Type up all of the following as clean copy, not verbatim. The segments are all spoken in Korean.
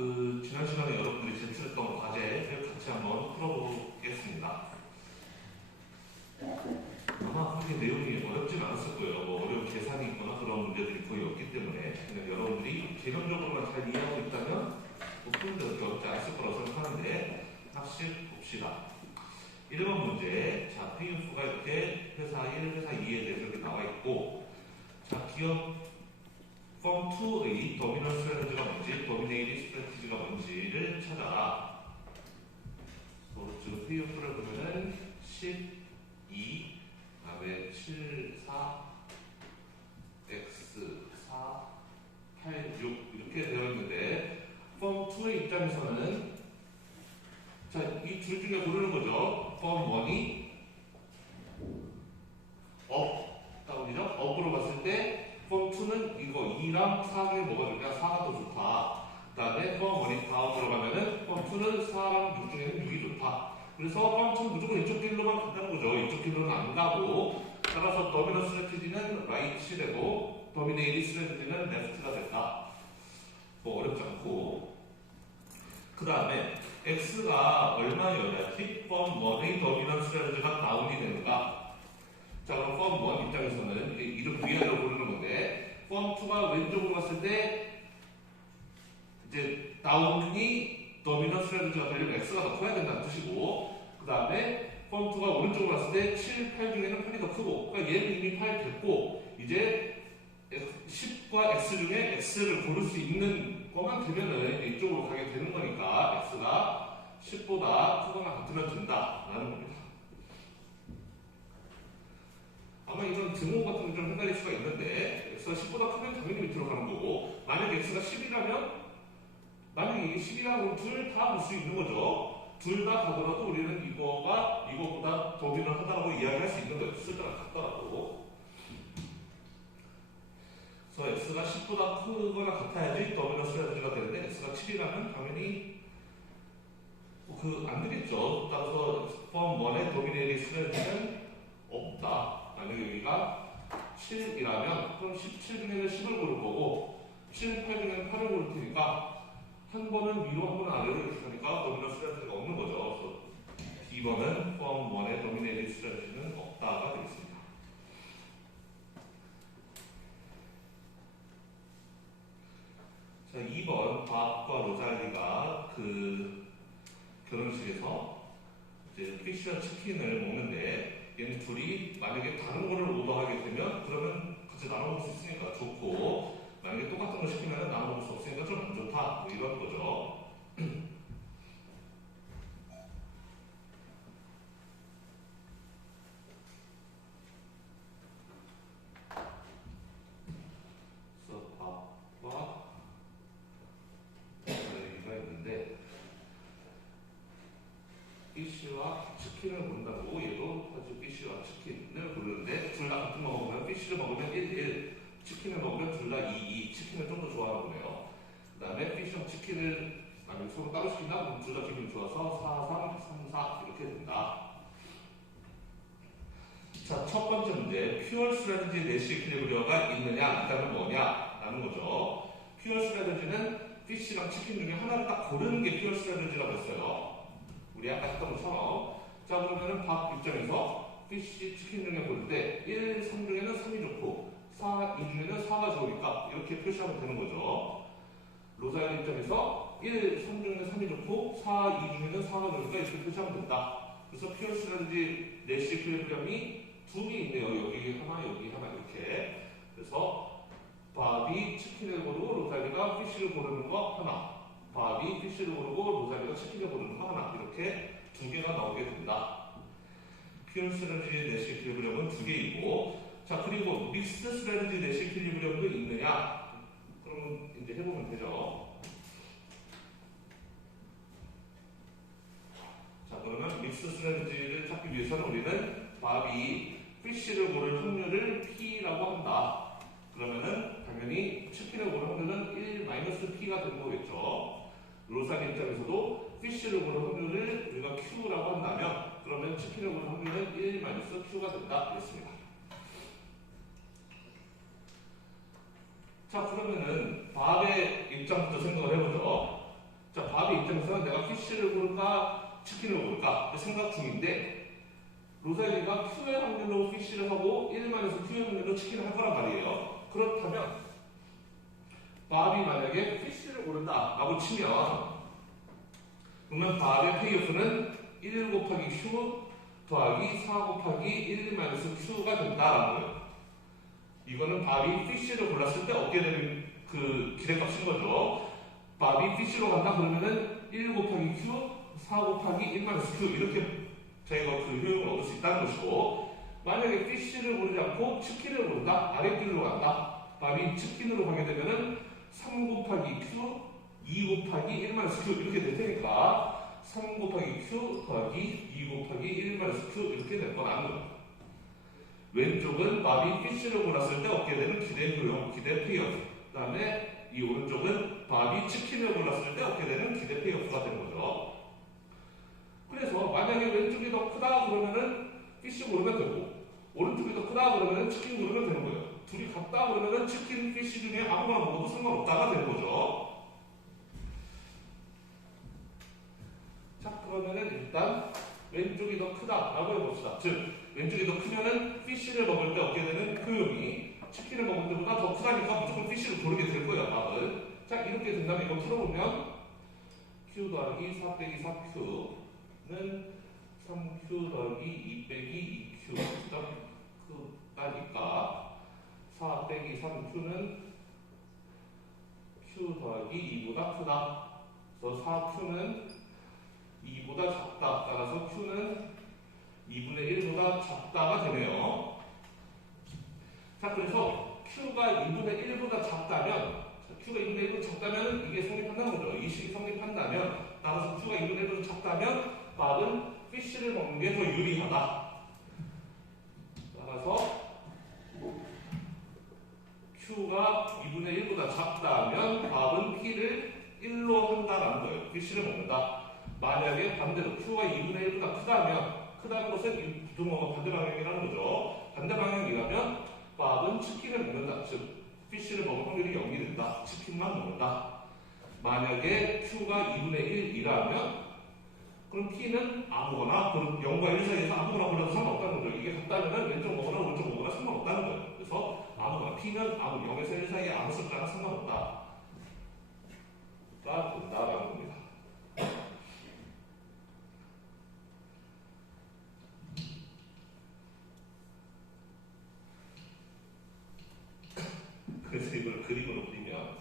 지난 시간에 여러분들이 제출했던 과제를 같이 한번 풀어보겠습니다. 아마 그렇게 내용이 어렵진 않았을 거예요. 뭐 어려운 계산이 있거나 그런 문제들이 거의 없기 때문에 그냥 여러분들이 개념적으로만 잘 이해하고 있다면 뭐 푸는데 그렇게 어렵지 않았을 거라고 생각하는데 학식 봅시다. 1번 문제. 자, 페이오프가 이렇게 회사 1, 회사 2에 대해서 이렇게 나와 있고, 자, 기업 펌 2의 더미넌 스트래티지가 뭔지, 도미네이팅 스트래티지가 뭔지를 찾아라. 지금 페이오프를 보면은 12, 그 다음에 7, 4, x, 4, 8, 6 이렇게 되어 있는데, 펌 2의 입장에서는 자, 이 둘 중에 고르는 거죠. 펌 1이 업 다운이죠. 업으로 봤을 때 펌 2는 이거 2랑 4 중에 뭐가 좋냐? 4가 더 좋다. 그 다음에 펌 1이 다운으로 가면은 펌 2는 4랑 6 중에는 6이 좋다. 그래서 펌 2는 무조건 이쪽 길로만 간다는 거죠. 이쪽 길로는 안 가고, 따라서 더미넌 스트래티지는 라이트 되고 도미네이팅 스트래티지는 레프트가 된다. 뭐 어렵지 않고. 그 다음에 x가 얼마여야지 펌 1의 더미넌 스트래티지가 다운이 되는가? 자, 그럼 펌 1 입장에서는 이렇게 위아래로 고르는 건데, 펌 2가 왼쪽으로 갔을 때 이제 다운이 더미넌 스트래티지가 되려면 x가 더 커야 된다는 뜻이고, 그 다음에 펌 2가 오른쪽으로 갔을 때 7, 8 중에는 8이 더 크고, 그러니까 얘는 이미 8 됐고, 이제 10과 x 중에 x를 고를 수 있는 것만 되면은 이쪽으로 가게 되는 거니까 x가 10보다 크거나 같으면 된다라는 겁니다. 아마 이런 등호 같은 게 좀 헷갈릴 수가 있는데, x가 10보다 크면 당연히 밑으로 가는 거고, 만약 x가 10이라면 만약에 이게 10이라면 둘 다 볼 수 있는 거죠. 둘 다 가더라도 우리는 이거가 이거보다 더미넌 하다라고 이야기할 수 있는 거예요. 숫자가 같더라도. 그래서 x가 10보다 크거나 같아야지 더미넌 스트래티지가 되는데, x가 7이라면 당연히 안 되겠죠. 따라서 펌 1의 도미네이팅 스트래티지는 없다. 만약에 여기가 7이라면 그럼 17 중에는 10을 고를 거고, 7, 8 중에는 8을 고를 테니까 한 번은 위로 한 번은 아래로 이렇게 하니까 도미넌 스트래티지가 없는 거죠. 그래서 B번은 펌 1의 도미네이팅 스트래티지는 없다가 되겠습니다. 자, 2번 밥과 로잘리가 결혼식에서 이제 피쉬와 치킨을 먹는데, 얘는 둘이 만약에 다른 거를 오더하게 되면 그러면 같이 나눠 먹을 수 있으니까 좋고, 만약에 똑같은 거 시키면 나눠 먹을 수 없으니까 좀 안 좋다, 뭐 이런 거죠. 그래서 밥과 로잘리가 있는데, 피쉬와 치킨을 고른다고, 얘도 사실 피쉬와 치킨을 고르는데, 둘 다 같은 거 먹으면 피쉬를 먹으면 1, 1, 치킨을 먹으면 둘 다 2, 2, 치킨을 좀 더 좋아하는 거네요. 그 다음에 피쉬와 치킨을 만약에 서로 따로 시킨다? 그럼 둘 다 기분이 좋아서 4, 3, 3, 4 이렇게 된다. 자, 첫 번째 문제. 퓨어 스트래티지 내시 이퀄리브리엄가 있느냐, 있다면 뭐냐? 라는 거죠. 퓨어 스트래티지는 피쉬랑 치킨 중에 하나를 딱 고르는 게 퓨어 스트래티지라고 했어요. 우리 아까 했던 것처럼. 자, 그러면은 밥 입장에서 피쉬, 치킨 중에 고를 때 1, 3 중에는 3이 좋고 4, 2 중에는 4가 좋으니까 이렇게 표시하면 되는 거죠. 로잘리 입장에서 1, 3 중에는 3이 좋고 4, 2 중에는 4가 좋으니까 이렇게 표시하면 된다. 그래서 퓨어 스트래티지 내시 이퀄리브리엄이 두 개 있네요. 여기 하나, 여기 하나 이렇게. 그래서 밥이 치킨을 고르고 로잘리가 피쉬를 고르는 거 하나, 밥이 피쉬를 고르고 로잘리가 치킨을 고르는 거 하나, 이렇게 두 개가 나오게 된다. 퓨어 스트래티지 내시 이퀄리브리엄은 두 개이고, 자, 그리고 믹스 스트래티지 내시 이퀄리브리엄도 있느냐? 그러면 이제 해보면 되죠. 자, 그러면 믹스 스트래티지를 찾기 위해서는 우리는 밥이 피쉬를 고를 확률을 P라고 한다. 그러면은 당연히 치킨을 고를 확률은 1-P가 되는 거겠죠. 로잘리 입장에서도 피쉬를 고를 확률을 우리가 Q라고 한다면, 그러면 치킨을 고를 확률은 1-Q가 된다. 이렇습니다. 자, 그러면은 밥의 입장부터 생각을 해보죠. 피쉬를 고를까 치킨을 고를까 생각 중인데 로살리가 Q의 확률로 피쉬를 하고 1-Q의 확률로 치킨을 할 거란 말이에요. 그렇다면 밥이 만약에 피쉬를 고른다 라고 치면 그러면 밥의 페이오프는 1 곱하기 Q 더하기 4 곱하기 1-Q가 된다라는 거예요. 이거는 밥이 피쉬를 골랐을 때 얻게 되는 그 기대값인 거죠. 밥이 피쉬로 간다 그러면은 1 곱하기 Q, 4 곱하기 1-Q 이렇게 저희가 그 효용을 얻을 수 있다는 것이고, 만약에 피쉬를 고르지 않고 치킨을 고른다, 아랫길로 간다. 밥이 치킨으로 가게 되면은 3 곱하기 Q, 2 곱하기 1-Q 이렇게 될 테니까 3 곱하기 Q 더하기 2 곱하기 1-Q 이렇게 될 거라는 거예요. 왼쪽은 밥이 피쉬를 골랐을 때 얻게 되는 기대 효용, 기대 페이오프. 그 다음에 이 오른쪽은 밥이 치킨을 골랐을 때 얻게 되는 기대 페이오프가 되는 거죠. 그래서 만약에 왼쪽이 더 크다 그러면은 피쉬 고르면 되고, 오른쪽이 더 크다 그러면은 치킨 고르면 되는 거예요. 둘이 같다 그러면은 치킨, 피쉬 중에 아무거나 먹어도 상관없다가 되는 거죠. 자, 그러면은 일단 왼쪽이 더 크다라고 해봅시다. 즉, 왼쪽이 더 크면은 피쉬를 먹을 때 얻게 되는 효용이 치킨을 먹을 때보다 더 크다니까 무조건 피쉬를 고르게 될 거예요, 밥을. 자, 이렇게 된다면 이거 풀어보면 Q 더하기 4 빼기 4Q는 3Q 더하기 2 빼기 2Q가 크다니까 4 빼기 3Q는 Q 더하기 2보다 크다. 그래서 4Q는 2보다 작다. 따라서 Q는 2분의 1보다 작다가 되네요. 자, 그래서 Q가 2분의 1보다 작다면, Q가 2분의 1보다 작다면 이게 성립한다는 거죠. 이 식이 성립한다면, 따라서 Q가 2분의 1보다 작다면 밥은 피쉬를 먹는 게 더 유리하다. 따라서 Q가 2분의 1보다 작다면 밥은 P를 1로 한다라는 거예요. 피쉬를 먹는다. 만약에 반대로 Q가 2분의 1보다 크다는 것은 이 부등호가 반대 방향이라는 거죠. 반대 방향이라면 밥은 치킨을 먹는다. 즉, 피쉬를 먹을 확률이 0이 된다. 치킨만 먹는다. 만약에 Q가 2분의 1이라면 그럼 P는 아무거나, 그럼 0과 1 사이에서 아무거나 골라도 상관없다는 거죠. 이게 같다면 왼쪽 먹거나 오른쪽 먹거나 상관없다는 거예요. 그래서 아무거나, P는 0에서 1 사이에 아무 숫자나 상관없다. 가 된다라는 겁니다. 그래서 이걸 그림으로 그리면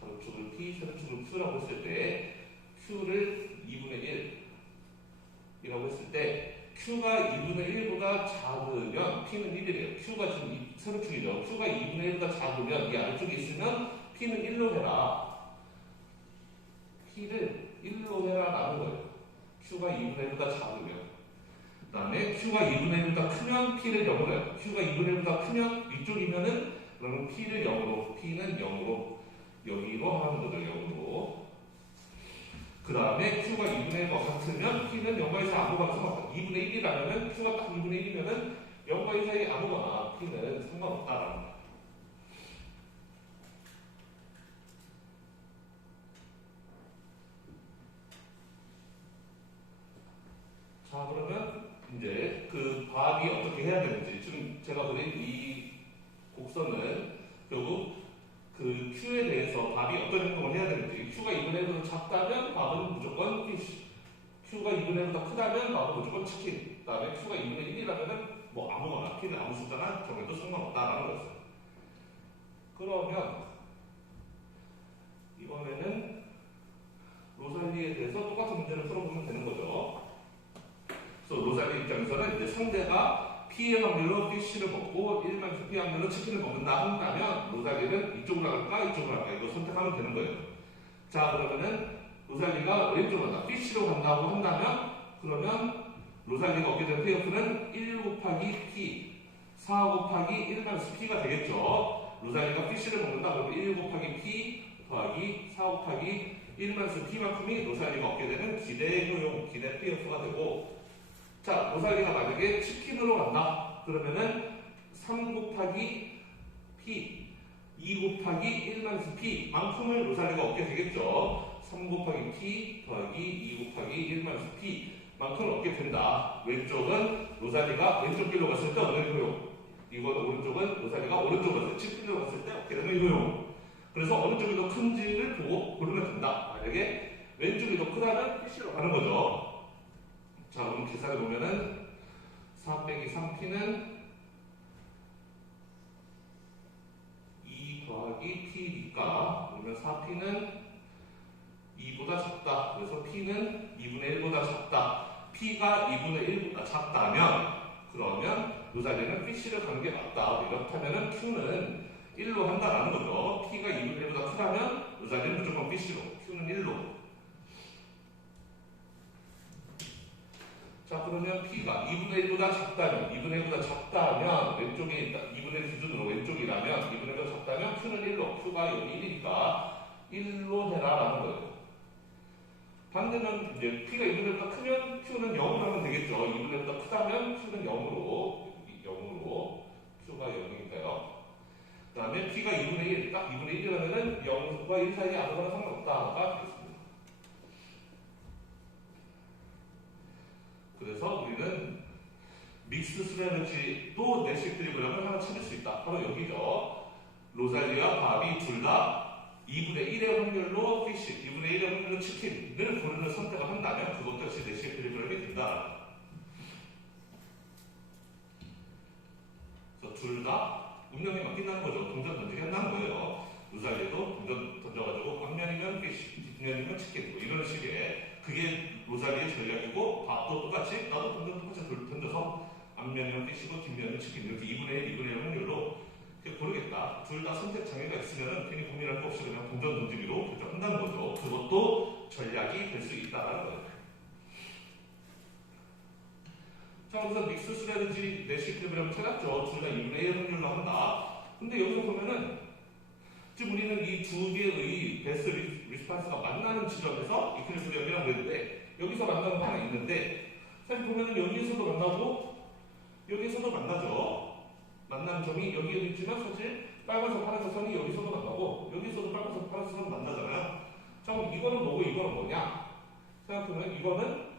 가로축을 P, 세로축을 Q라고 했을 때 Q를 2분의 1이라고 했을 때 Q가 2분의 1보다 작으면 P는 1이래요. Q가 지금 세로축이죠. Q가 2분의 1보다 작으면 이 아래쪽에 있으면 P는 1로 해라. P를 1로 해라라는 거예요. Q가 2분의 1보다 작으면. 그 다음에 Q가 2분의 1보다 크면 P를 0으로 해요. Q가 2분의 1보다 크면 위쪽이면은 그러면 P를 0으로, P는 0으로 여기로 하는 거죠. 0으로. 그 다음에 Q가 2분의 1과 같으면 P는 0과 1 사이 아무거나 상관없다. 2분의 1이라면은 Q가 딱 2분의 1이면은 0과 1 사이 아무거나 P는 상관없다라는 거예요. 자, 그러면 이제 그 밥이 어떻게 해야 되는지, 지금 제가 그린 이 곡선은 결국 그 Q에 대해서 밥이 어떤 행동을 해야 되는지, Q가 2분의 1보다 작다면 밥은 무조건 피쉬, Q가 2분의 1보다 크다면 밥은 무조건 치킨, 그 다음에 Q가 2분의 1이라면 뭐 아무거나, P는 아무 숫자나 정해도 상관없다라는 거였어요. 그러면 이번에는 로살리에 대해서 똑같은 문제를 풀어보면 되는 거죠. 그래서 로살리 입장에서는 이제 상대가 P의 확률로 피쉬를 먹고 1-Q P 확률로 치킨을 먹는다 한다면 로살리는 이쪽으로 할까 이쪽으로 할까 이거 선택하면 되는 거예요. 자, 그러면은 로살리가 왼쪽으로 간다. 피쉬로 간다고 한다면 그러면 로살리가 얻게 된 페이오프는 1 곱하기 P 4 곱하기 1-Q가 P가 되겠죠. 로살리가 피쉬를 먹는다 그러면 1 곱하기 P 더하기 4 곱하기 1만수 P만큼이 로살리가 얻게 되는 기대 효용, 기대 PF가 되고, 자, 로살리가 만약에 치킨으로 간다. 그러면은 3 곱하기 P, 2 곱하기 1만수 P만큼을 로살리가 얻게 되겠죠. 3 곱하기 P 더하기 2 곱하기 1만수 P만큼을 얻게 된다. 왼쪽은 로살리가 왼쪽 길로 갔을 때 얻는 효용. 이건 오른쪽은 로살리가 오른쪽으로 갔을 때, 치킨으로 갔을 때 얻게 되는 효용. 그래서 어느 쪽이 더 큰지를 보고 고르면 된다. 만약에 왼쪽이 더 크다면 PC로 가는 거죠. 자, 그럼 계산해 보면은 4 빼기 3P는 2 더하기 P니까 그러면 4P는 2보다 작다. 그래서 P는 2분의 1보다 작다. P가 2분의 1보다 작다면 그러면 로살리는 PC를 가는 게 맞다. 이렇다면 Q는 1로 한다라는 거죠. P가 2분의 1보다 크다면 로살리는 무조건 PC로, Q는 1로. 자, 그러면 P가 2분의 1보다 작다면, 2분의 1보다 작다면, 왼쪽에 있다, 2분의 1 기준으로 왼쪽이라면, 2분의 1보다 작다면 Q는 1로, Q가 여기 1이니까 1로 해라라는 거예요. 반대는 이제 P가 2분의 1보다 크면 Q는 0으로 하면 되겠죠. 2분의 1보다 크다면 Q는 0으로, Q가 0이니까요. 그 다음에 P가 2분의 1, 딱 2분의 1이라면은 0과 1 사이에 아무거나 상관없다가 되겠습니다. 그래서 우리는 믹스 스트래티지도 내시 이퀄리브리엄을 하나 찾을 수 있다. 바로 여기죠. 로살리와 밥이 둘 다 2분의 1의 확률로 피쉬, 2분의 1의 확률로 치킨을 고르는 선택을 한다면 그것도 역시 내시 이퀄리브리엄이 된다. 그래서 둘 다 운명에 맡긴다는 거죠. 동전 던지게 한다는 거예요. 로살리도 동전 던져가지고 앞면이면 피쉬, 뒷면이면 치킨 뭐 이런 식의 그게 로살리의 전략이고 밥도 똑같이 나도 동전 똑같이 던져서 앞면이면 피쉬고 뒷면이면 치킨 이렇게 2분의 1, 2분의 1 확률로 고르겠다. 둘 다 선택 장애가 있으면 괜히 고민할 거 없이 그냥 동전 던지기로 결정한다는 거죠. 그것도 전략이 될 수 있다는 거예요. 자, 그래서 믹스 스트래티지 내시 이퀄리브리엄을 찾았죠. 둘 다 2분의 1 확률로 한다. 근데 여기서 보면은 지금 우리는 이 두 개의 베스트 리스판스가 만나는 지점에서 이퀄리브리엄이라고 그랬는데 여기서 만나는 거 하나 있는데 사실 보면은 여기에서도 만나고 여기에서도 만나죠. 만나는 점이 여기에도 있지만 사실 빨간색 파란색 선이 여기서도 만나고 여기서도 빨간색 파란색 선이 만나잖아요. 자, 그럼 이거는 뭐고 이거는 뭐냐? 생각해보면 이거는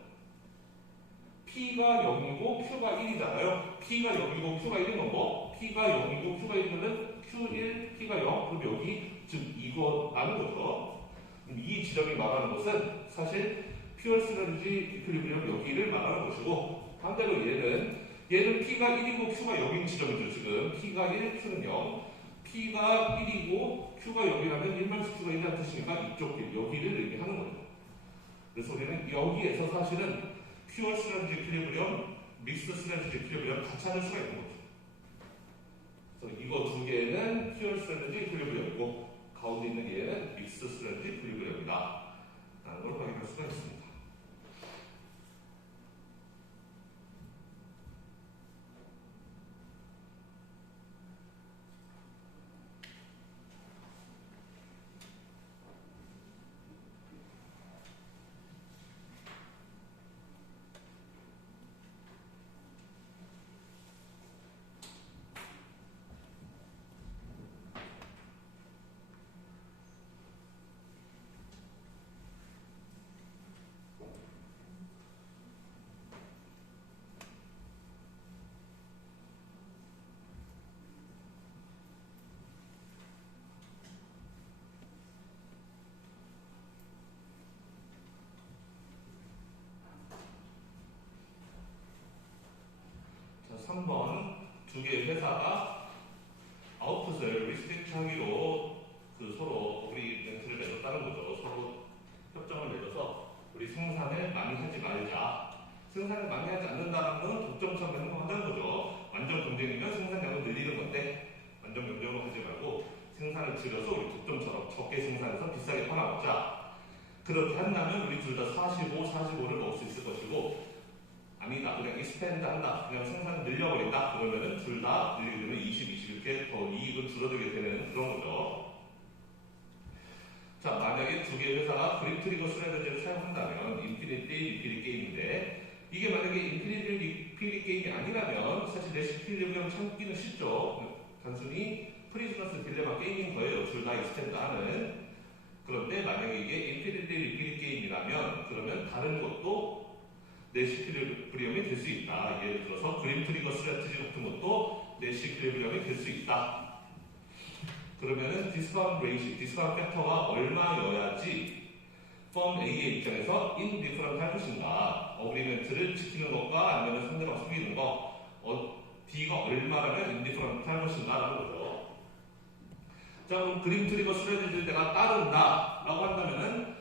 P가 0이고 Q가 1이잖아요. P가 0이고 Q가 1인 거고 P가 0이고 Q가 1이면 Q1, P가 0. 그럼 여기 지금 이거라는 거죠. 이 지점이 말하는 것은 사실 퓨어 스트래티지 이퀄리브리엄 여기를 말하는 것이고 반대로 얘는 P가 1이고 Q가 0인 지점이죠. 지금 P가 1, Q는 0. P가 1이고 Q가 0이라면 1만수 Q가 1이라는 뜻이니까 이쪽 길, 여기를 의미하는 거예요. 그래서 우리는 여기에서 사실은 퓨어 스트래티지 이퀄리브리엄, 믹스 스트래티지 이퀄리브리엄 다 찾을 수가 있는 거죠. 그래서 이거 두 개는 퓨어 스트래티지 이퀄리브리엄이고 가운데 있는 얘는 믹스 스트래티지 이퀄리브리엄이다 라는 걸 확인할 수가 있습니다. 자, 3번 두 개의 회사가 아웃풋을 리스트릭트 하기로 서로 어그리먼트를 맺었다는 거죠. 서로 협정을 맺어서 우리 생산을 많이 하지 말자. 생산을 많이 하지 않는다는 건 독점처럼 행동한다는 거죠. 완전 경쟁이면 생산량을 늘리는 건데 완전 경쟁으로 하지 말고 생산을 줄여서 우리 독점처럼 적게 생산해서 비싸게 팔아먹자. 그렇게 한다면 우리 둘 다 45, 45를 먹을 수 있을 것이고 아니다. 그냥 익스펜드 한다. 그냥 생산을 늘려버린다. 그러면은 둘 다 늘리게 되면 20, 20 이렇게 더 이익은 줄어들게 되는 그런 거죠. 자, 만약에 두 개의 회사가 그림 트리거 스트래티지를 사용한다면 인피니티 리필 게임인데 이게 만약에 인피니티 리필 게임이 아니라면 사실 레시피를 찾기는 쉽죠. 단순히 프리즈너스 딜레마 게임인 거예요. 둘 다 익스텐드 하는. 그런데 만약에 이게 인피니티 리필 게임이라면 그러면 다른 것도 내시필리브리엄이 될 수 있다. 예를 들어서 그림 트리거 스트래티지 같은 것도 내시필리브리엄이 될 수 있다. 그러면은 디스카운트 레이시, 디스카운트 팩터가 얼마여야지 펌 A의 입장에서 인디퍼런트 할 것인가, 어그리멘트를 지키는 것과 아니면 상대방 속이는 거, D가 얼마라면 인디퍼런트 할 것인가 라는 거죠. 자, 그럼 그림 트리거 스트래티지를 내가 따른다 라고 한다면은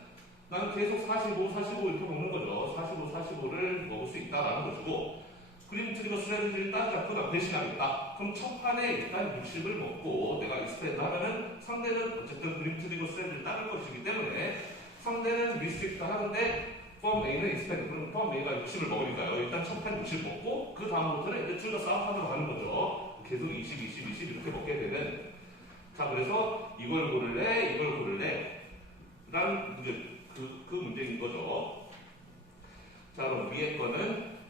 나는 계속 45, 45 이렇게 먹는 거죠. 45, 45를 먹을 수 있다라는 것이고, 그림 트리거 스트래티지를 따지 않고 나 배신하겠다. 그럼 첫 판에 일단 60을 먹고 내가 익스펜드 하면은 상대는 어쨌든 그림 트리거 스트래티지를 따를 것이기 때문에 상대는 리스트릭트 하는데 펌 A는 익스펜드, 그럼 펌 A가 60을 먹으니까요. 일단 첫 판 60 먹고 그 다음부터는 이제 둘 다 싸움하러 가는 거죠. 계속 20, 20, 20 이렇게 먹게 되는. 자, 그래서 이걸 고를래, 이걸 고를래 라는 문제, 그 문제인 거죠. 자, 그럼 위에 거는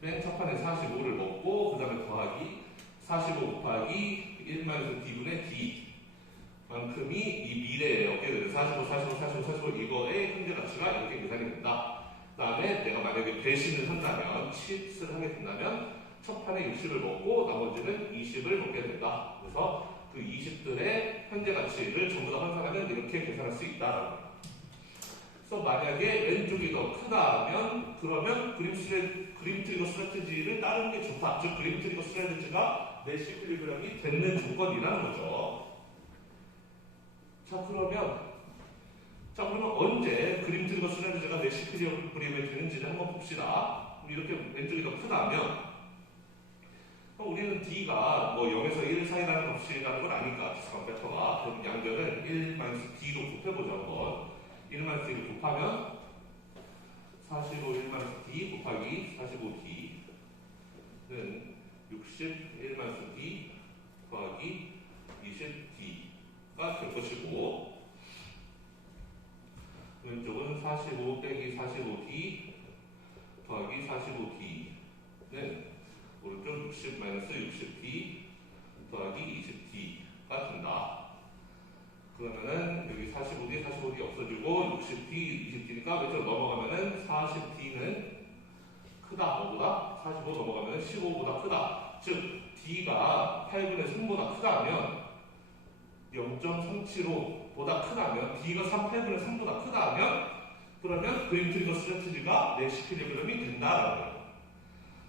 맨 첫 판에 45를 먹고 그 다음에 더하기 45 곱하기 1-d분의 d 만큼이 이 미래에 얻게 되는 45, 45, 45, 45 이거의 현재 가치가 이렇게 계산이 된다. 그 다음에 내가 만약에 배신을 한다면, 칩스를 하게 된다면 첫 판에 60을 먹고 나머지는 20을 먹게 된다. 그래서 그 20들의 현재 가치를 전부 다 환산하면 이렇게 계산할 수 있다라는 거예요. 그래서 만약에 왼쪽이 더 크다면 그러면 그림 트리거 스트래티지를 따르는 게 좋다. 즉 그림 트리거 스트래티지가 내시필리브리엄이 되는 조건이라는 거죠. 자, 그러면 언제 그림 트리거 스트래티지가 내시필리브리엄이 되는지를 한번 봅시다. 이렇게 왼쪽이 더 크다면 우리는 D가 뭐 0에서 1 사이라는 값이라는 걸 아니까 디스카운트 팩터가, 그럼 양변을 1-D로 곱해보자 한번. 1-D를 곱하면 45 1-D 곱하기 45D는 60 1-D 더하기 20D가 될 것이고, 왼쪽은 45 빼기 45D 더하기 45D는 오른쪽 60-60D 더하기 20D가 된다. 그러면은 여기 45D, 45D 없어지고 60D, 20D니까 왼쪽으로 넘어가면은 40D는 크다. 뭐보다? 45 넘어가면은 15보다 크다. 즉 D가 8분의 3보다 크다면 0.375보다 크다면 D가 8분의 3보다 크다면 그러면 그림 트리거 스트래티지가 내시필리브리엄이 된다라는 거예요.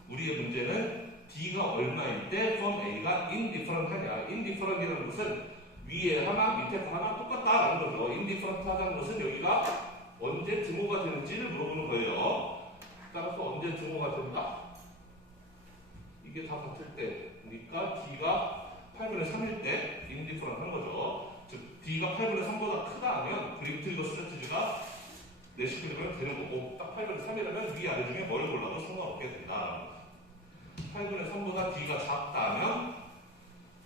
우리의 문제는 D가 얼마일 때 펌 A가 indifferent 하냐. indifferent이라는 것은 위에 하나, 밑에 하나 똑같다라는 거죠. indifferent 하다는 것은 여기가 언제 증오가 되는지를 물어보는 거예요. 따라서 언제 증오가 된다? 이게 다 같을 때니까 D가 8분의 3일 때 indifferent 하는 거죠. 즉 D가 8분의 3보다 크다 하면 그림 트리거 스트래티지가 내시필리브리엄이 되는 거고, 딱 8분의 3이라면 위 아래 중에 뭘 골라도 상관없게 된다. 8분의 3보다 D가 작다면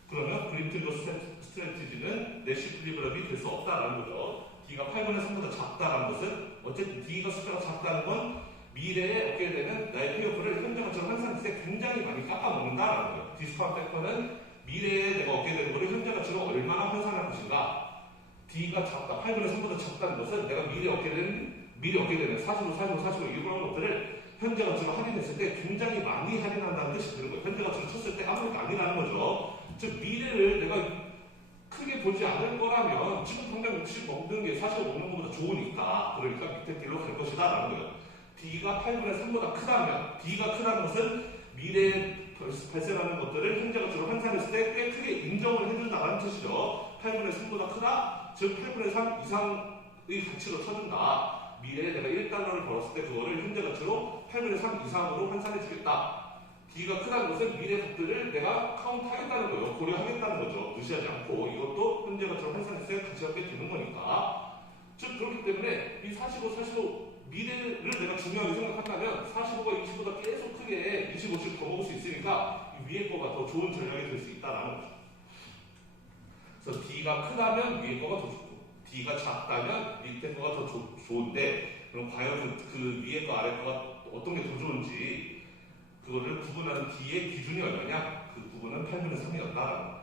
그러면 그림 트리거 스트래티지는 내시필리브리엄이 될 수 없다라는 거죠. D가 8분의 3보다 작다라는 것은 어쨌든 D가 숫자가 작다는 건 미래에 얻게 되는 나의 페이오프를 현재 가치로 환산했을 때 굉장히 많이 깎아먹는다라는 거예요. 디스카운트 팩터는 미래에 내가 얻게 되는 것을 현재 가치로 얼마나 환산할 것인가. D가 작다, 8분의 3보다 작다는 것은 내가 미래에 얻게 되는 45, 45, 45 이런 것들을 현재 가치로 할인했을 때 굉장히 많이 할인한다는 뜻이 되는 거예요. 현재 가치로 쳤을 때 아무것도 아니라는 거죠. 즉 미래를 내가 크게 보지 않을 거라면 지금 당장 60 먹는 게 사실 먹는 것보다 좋으니까, 그러니까 밑에 길로 갈 것이다 라는 거예요. D가 8분의 3보다 크다면, D가 크다는 것은 미래에 발생하는 것들을 현재 가치로 환산했을 때 꽤 크게 인정을 해준다는 뜻이죠. 8분의 3보다 크다, 즉 8분의 3 이상의 가치로 쳐준다. 미래에 내가 1달러를 벌었을 때 그거를 현재 가치로 8분의 3 이상으로 환산해 주겠다. D가 크다는 것은 미래 값들을 내가 카운트하겠다는 거예요. 고려하겠다는 거죠. 무시하지 않고 이것도 현재 가치로 환산했을 때 가치가 꽤 되는 거니까. 즉 그렇기 때문에 이 45 미래를 내가 중요하게 생각한다면 45가 20보다 계속 크게 25씩 더 먹을 수 있으니까 이 위에 거가 더 좋은 전략이 될 수 있다는 거죠. 그래서 D가 크다면 위에 거가 더 좋고, B가 작다면 밑에 거가 더 좋은데 그럼 과연 그 위에 거 아래 거가 어떤 게 더 좋은지 그거를 구분하는 D의 기준이 얼마냐? 그 부분은 8분의 3이었다.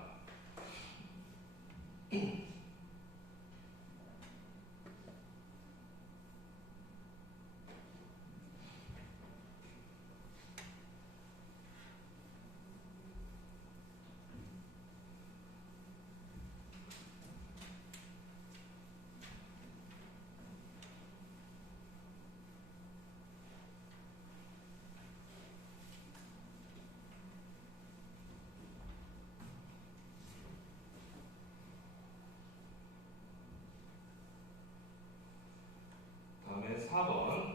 다음에 4번.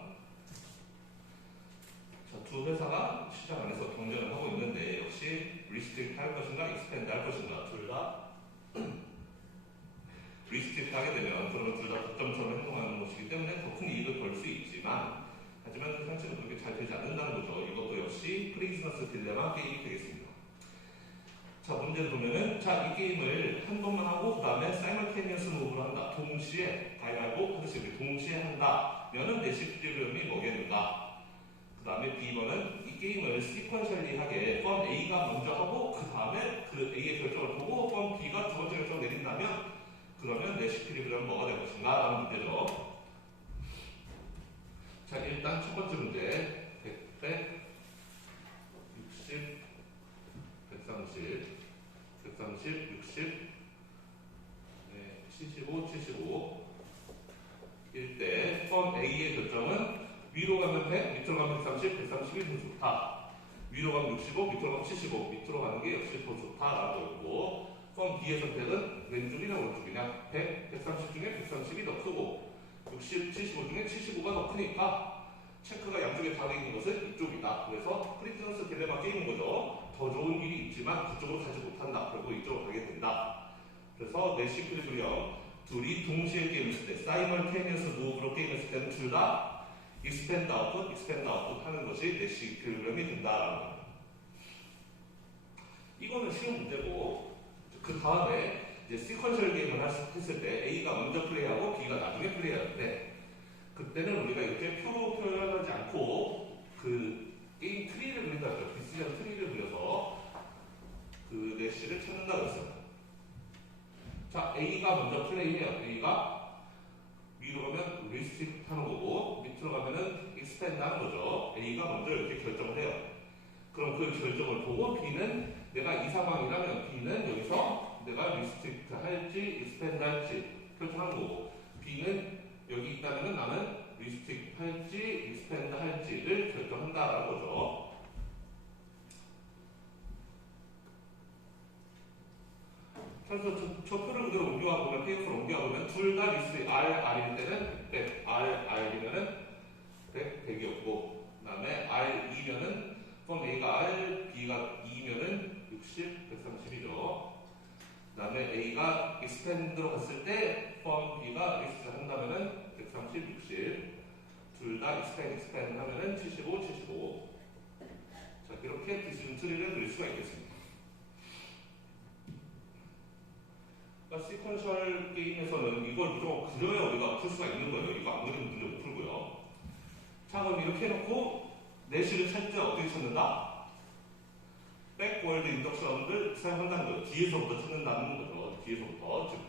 자, 두 회사가 시장 안에서 경쟁을 하고 있는데 역시 리스트릭트 할 것인가 익스펜드 할 것인가 둘 다 리스트릭트 하게 되면 그러면 둘 다 독점처럼 행동하는 것이기 때문에 더 큰 이익을 벌 수 있지만 하지만 그 상식은 그렇게 잘 되지 않는다는 거죠. 이것도 역시 프리즈너스 딜레마 게임이 되겠습니다. 자, 문제를 보면은 자, 이 게임을 한 번만 하고 그 다음에 사이멀테니어스 무브를 한다. 동시에 가위바위보 하듯이 동시에 한다면은 내 시크릿이 뭐겠는가? 그 다음에 B번은 이 게임을 시퀀셜리하게 번 A가 먼저 하고 그 다음에 그 A의 결정을 보고 번 B가 두 번째 결정을 내린다면 그러면 내 시크릿은 뭐가 될 것인가? 라는 문제죠. 자, 일단 첫 번째 문제 100, 60, 130, 130, 60, 네, 75, 75 일때 번 A의 결정은 위로 가면 100, 밑으로 가면 130, 131이 더 좋다. 위로 가면 65, 밑으로 가면 75, 밑으로 가는 게 역시 더 좋다라고 했고 번 B의 선택은 왼쪽이냐 오른쪽이냐 100, 130 중에 130이 더 크고 60, 75 중에 75가 더 크니까 체크가 양쪽에 다 있는 것은 이쪽이다. 그래서 프리즈너스 딜레마 게임인 거죠. 더 좋은 일이 있지만 그쪽으로 가지 못한다. 그리고 이쪽으로 가게 된다. 그래서 내 시크릿을요. 둘이 동시에 게임했을 때 사이멀테니어스 무브로 게임했을 때는 둘 다 익스펜드 아웃풋, 익스펜드 아웃풋 하는 것이 내 시크릿이 된다라는 거예요. 이거는 쉬운 문제고 그 다음에 이제 시퀀셜 게임을 했을 때 A가 먼저 플레이하고 B가 나중에 플레이하는데 그때는 우리가 이렇게 표로 표현하지 않고 그 게임 트리를 그린다 그랬죠. 디시전 트리를 그려서 그 내시를 찾는다 그랬어요. 자, A가 먼저 플레이해요. A가 위로 가면 리스트릭트 하는 거고 밑으로 가면은 익스펜드 하는 거죠. A가 먼저 이렇게 결정을 해요. 그럼 그 결정을 보고 B는 내가 이 상황이라면 B는 여기서 내가 리스트릭트 할지 익스펜드 할지 결정하는 거고 B는 여기 있다면 나는 리스트릭트 할지 익스펜드 할지를 결정한다라는 거죠. 그래서 저 표를 그대로 옮겨와보면 페이퍼를 옮겨와보면 둘 다 리스트릭트 R일 때는 100, R이면은 100, 100이었고 그 다음에 R이면은 펌 A가 R, B가 2면은 60, 130이죠. 그 다음에 A가 익스펜드로 갔을 때 펌 B가 리스트 한다면은 130, 60 둘 다 익스펜드 하면은 75, 75 자, 이렇게 디시전 트리를 그릴 수가 있겠습니다. 그러니까 시퀀셜 게임에서는 이걸 무조건 그려야 우리가 풀 수가 있는 거예요. 이거 안 그리면 문제 못 풀고요. 자, 그럼 이렇게 해놓고 내시를 찾을 때 어떻게 찾는다? 백월드 인덕션을 사용한다는 거예요. 뒤에서부터 찾는다는 거죠. 뒤에서부터. 즉,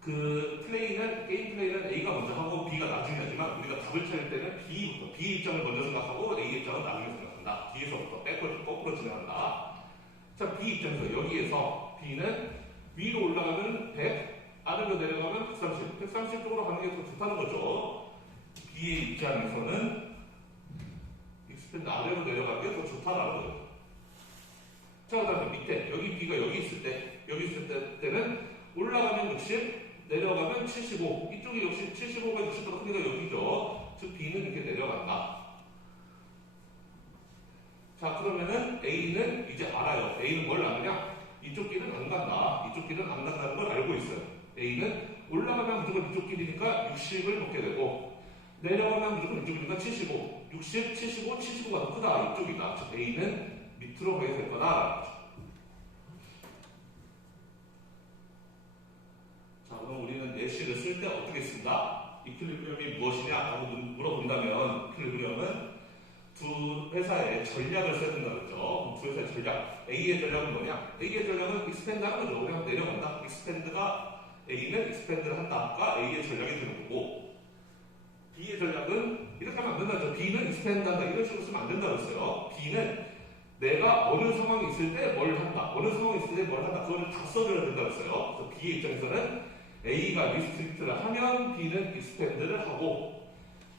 그 플레이는, 게임 플레이는 A가 먼저 하고 B가 나중에 하지만 우리가 답을 찾을 때는 B부터, B 입장을 먼저 생각하고 A 입장은 나중에 생각한다. 뒤에서부터 백월드 거꾸로 진행한다. 자, B 입장에서 여기에서 B는 위로 올라가면 100, 아래로 내려가면 130, 130 쪽으로 가는 게 더 좋다는 거죠. B의 입장에서는 익스펜드 아래로 내려가는 게 더 좋다라는 거죠. 자, 그 다음에 밑에, 여기 B가 여기 있을 때는 올라가면 60, 내려가면 75. 이쪽이 역시 75가 60보다 크니까 여기죠. 즉, B는 이렇게 내려간다. 자, 그러면은 A는 이제 알아요. A는 뭘 아느냐? 이쪽 길은 안 간다. 이쪽 길은 안 간다는 걸 알고 있어요. A는 올라가면 무조건 이쪽 길이니까 60을 먹게 되고, 내려가면 무조건 이쪽이니까 75. 60, 75, 75가 더 크다. 이쪽이다. 즉, A는 밑으로 가게 될 거다. 자, 그럼 우리는 내식을 쓸 때 어떻게 쓴다? 이퀄리브리엄이 무엇이냐? 라고 물어본다면 이퀄리브리엄은 두 회사의 전략을 써야 된다 그랬죠. 두 회사의 전략. A의 전략은 뭐냐? A의 전략은 익스펜드 하는 거죠. 그냥 내려간다. 익스펜드가 A는 익스펜드를 한다가 A의 전략이 되는 거고, B의 전략은 이렇게 하면 안 된다죠. B는 익스펜드 한다. 이런 식으로 쓰면 안 된다 그랬어요. B는 내가 어느 상황이 있을 때 뭘 한다. 어느 상황이 있을 때 뭘 한다. 그거를 다 써줘야 된다 그랬어요. 그래서 B의 입장에서는 A가 리스트릭트를 하면 B는 익스펜드를 하고,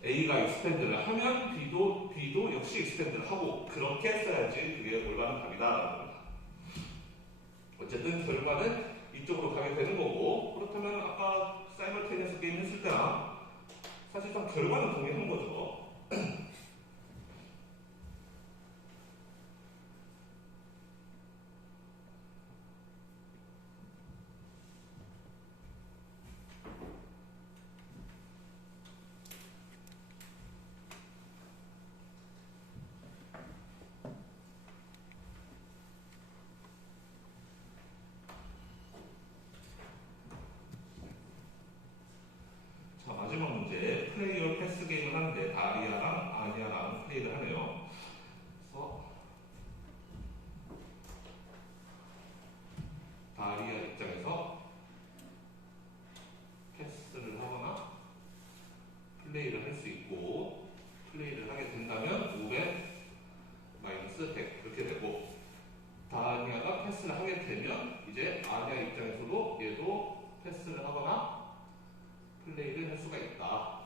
A가 익스펜드를 하면 B도 역시 익스펜드를 하고, 그렇게 써야지 그게 올바른 답이다라는 겁니다. 어쨌든 결과는 이쪽으로 가게 되는 거고, 그렇다면 아까 사이버테니어스 게임 했을 때랑 사실상 결과는 동일한 거죠. 자, 마지막 문제. 플레이어 패스 게임을 하는데 다리아랑 아니아랑 플레이를 하네요. 그래서 다리아 입장에서 패스를 하거나 플레이를 할 수 있고, 플레이를 하게 된다면 500 마이너스 100 그렇게 되고, 다니아가 패스를 하게 되면 이제 아니아 입장에서도 얘도 패스를 하거나 플레이를 할 수가 있다.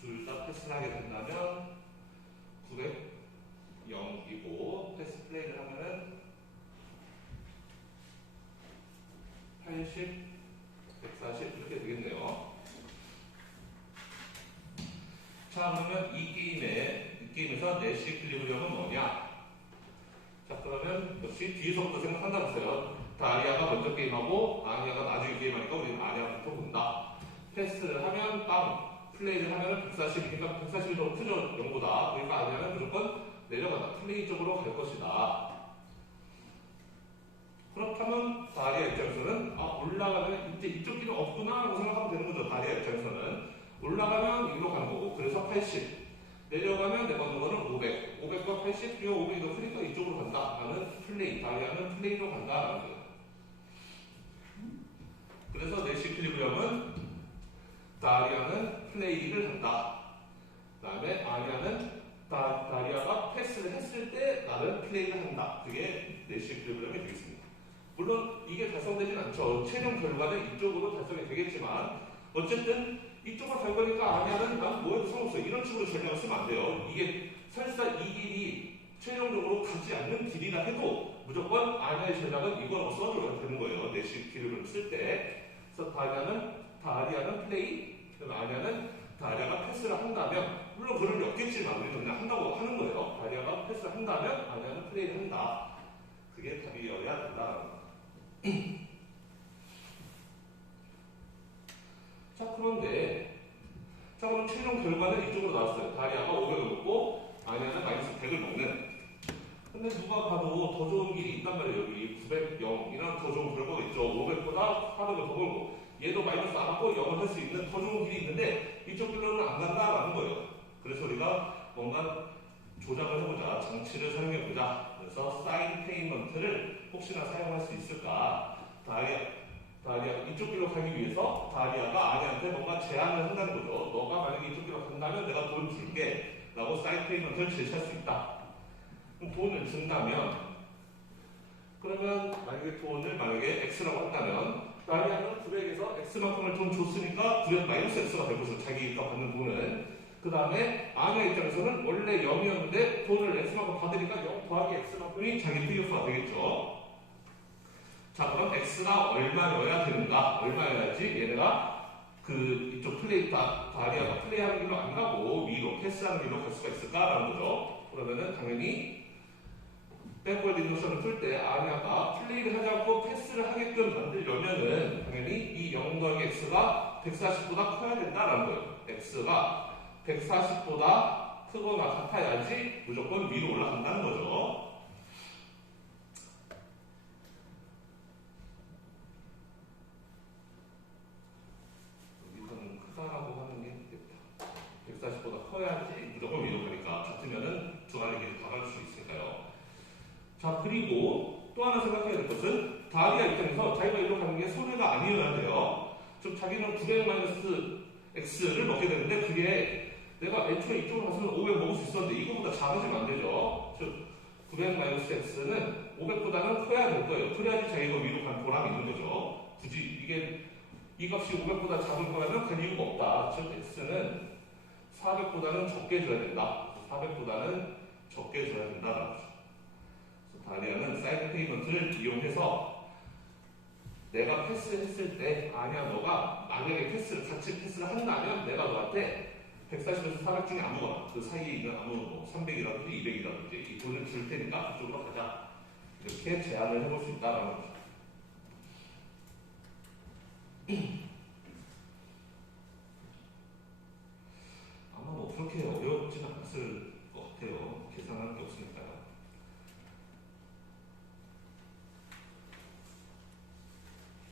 둘 다 패스를 하게 된다면 900 0이고, 패스 플레이를 하면은 80 140 이렇게 되겠네요. 자, 그러면 이 게임에서 내시 이퀄리브리엄은 뭐냐? 자, 그러면 역시 뒤에서부터 생각한다고 했어요. 다리아가 먼저 게임하고 아니아가 나중에 게임하니까 우리는 아니아부터 본다. 패스를 하면 빵, 플레이를 하면 140이니까 140이 더 크죠, 0보다. 그러니까 아니아는 무조건 내려간다. 플레이 쪽으로 갈 것이다. 그렇다면 다리아 입장에서는 올라가면 이제 이쪽 길은 없구나 라고 생각하면 되는 거죠. 다리아 입장에서는 올라가면 이리로 가는 거고, 그래서 80 내려가면 내받는 거는 500 500과 80 그리고 500이 더 크니까 이쪽으로 간다 라는 플레이, 다리아는 플레이로 간다 라는 거예요. 그래서 내시 이퀄리브리엄은 다리아는 플레이를 한다. 그 다음에 아니아는 다리아가 패스를 했을 때 나는 플레이를 한다. 그게 내시 이퀄리브리엄이 되겠습니다. 물론 이게 달성되진 않죠. 최종 결과는 이쪽으로 달성이 되겠지만 어쨌든 이쪽으로 갈 거니까 아니아는 난 뭐해도 상관없어. 이런 식으로 전략을 쓰면 안 돼요. 이게 설사 이 길이 최종적으로 가지 않는 길이라 해도 무조건 아니아의 전략은 이거라고 써줘야 되는 거예요. 내시 이퀄리브리엄을 쓸 때. 그래서 다리아는 플레이, 아니아는 다리아가 패스를 한다면, 물론 그런 게 없겠지만 우리는 그냥 한다고 하는 거예요. 다리아가 패스를 한다면 아니아는 플레이를 한다. 그게 답이어야 된다. 자, 그런데 그럼 최종 결과는 이쪽으로 나왔어요. 다리아가 500을 먹고 아니아는 마이너스 100을 먹는. 근데 누가 봐도 더 좋은 길이 있단 말이에요. 여기 900, 0이랑 더 좋은 결과가 있죠. 500보다 400을 더 벌고 얘도 마이너스 안 하고 0을 할 수 있는 더 좋은 길이 있는데 이쪽 길로는 안 간다라는 거예요. 그래서 우리가 뭔가 조작을 해보자, 장치를 사용해보자. 그래서 사인 페이먼트를 혹시나 사용할 수 있을까? 다리아 이쪽 길로 가기 위해서 다리아가 아니한테 뭔가 제안을 한다는 거죠. 너가 만약에 이쪽 길로 간다면 내가 돈 줄게 라고 사인 페이먼트를 제시할 수 있다. 그럼 돈을 준다면, 그러면 만약에 X라고 한다면 다리아는 900에서 X만큼을 돈 줬으니까 900 마이너스 X가 될 것이고, 자기가 받는 돈은. 그 다음에 아니아 입장에서는 원래 0이었는데 돈을 X만큼 받으니까 0 더하기 X만큼이 자기 투기효과가 되겠죠. 자, 그럼 X가 얼마여야 되는가? 얼마여야지 얘네가 이쪽 다리아가 플레이하는 길로 안 가고 위로 패스하는 길로 갈 수가 있을까라는 거죠. 그러면은 당연히 백월드 인덕션을 풀 때 아니아가 플레이를 하지 않고 패스를 하게끔 만들려면은 당연히 이 0 더하기 X가 140보다 커야 된다라는 거예요. X가 140보다 크거나 같아야지 무조건 위로 올라간다는 거죠. 자기는 900 마이너스 x를 먹게 되는데 그게 내가 애초에 이쪽으로 갔으면 500 먹을 수 있었는데 이거보다 작아지면 안 되죠. 즉 900 마이너스 x는 500보다는 커야 될 거예요. 그래야지 자기가 위로 간 보람이 있는 거죠. 굳이 이게 이 값이 500보다 작은 거라면 그 이유가 없다. 즉 x는 400보다는 적게 줘야 된다. 400보다는 적게 줘야 된다라고 하죠. 다리아는 사이드 페이먼트를 이용해서 내가 패스했을 때 아니야 너가 만약에 같이 패스를 한다면 내가 너한테 140에서 400 중에 아무거나 그 사이에 있는 아무 뭐 300이라든지 200이라든지 이 돈을 줄 테니까 그쪽으로 가자 이렇게 제안을 해볼 수 있다라는 거죠.